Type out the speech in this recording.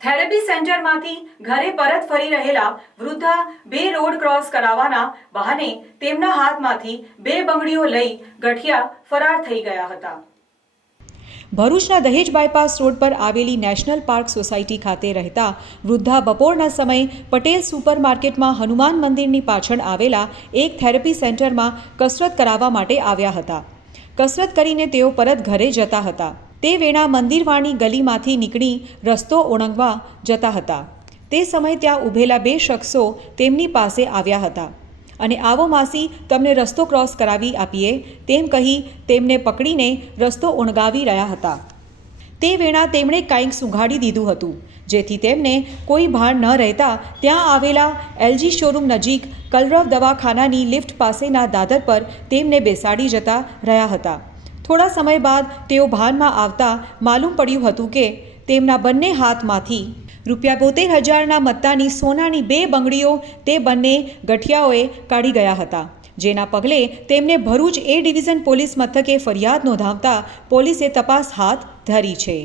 Therapy સેન્ટરમાંથી ઘરે પરત ફરી રહેલા વૃદ્ધા બે રોડ ક્રોસ કરાવવાના બહાને તેમના હાથમાંથી બે બંગડીઓ લઈ ગઠિયા ફરાર થઈ ગયા હતા। ભરૂચના દહેજ બાયપાસ રોડ પર આવેલી નેશનલ પાર્ક સોસાયટી ખાતે રહેતા વૃદ્ધા બપોરના સમયે પટેલ સુપર માર્કેટમાં હનુમાન મંદિરની પાછળ આવેલા એક થેરેપી સેન્ટરમાં કસરત કરાવવા માટે આવ્યા હતા। કસરત કરીને તેઓ પરત ઘરે જતા હતા। તે વેળા મંદિરવાળની ગલીમાંથી નીકળી રસ્તો ઓળંગવા જતા હતા। તે સમયે ત્યાં ઊભેલા બે શખ્સો તેમની પાસે આવ્યા હતા અને આવો માસી, તમને રસ્તો ક્રોસ કરાવી આપીએ તેમ કહી તેમને પકડીને રસ્તો ઓળંગાવી રહ્યા હતા। તે વેળા તેમણે કંઈક સૂંઘાડી દીધું હતું, જેથી તેમને કોઈ ભાન ન રહેતા ત્યાં આવેલા એલજી શોરૂમ નજીક કલરવ દવાખાનાની લિફ્ટ પાસેના દાદર પર તેમને બેસાડી જતા રહ્યા હતા। થોડા સમય બાદ તેઓ ભાનમાં આવતા માલુમ પડ્યું હતું કે તેમના બંને હાથમાંથી ₹72,000ના મત્તાની સોનાની બે બંગડીઓ તે બંને ગઠિયાઓએ કાઢી ગયા હતા, જેના પગલે તેમને ભરૂચ એ ડિવિઝન પોલીસ મથકે ફરિયાદ નોંધાવતા પોલીસે તપાસ હાથ ધરી છે।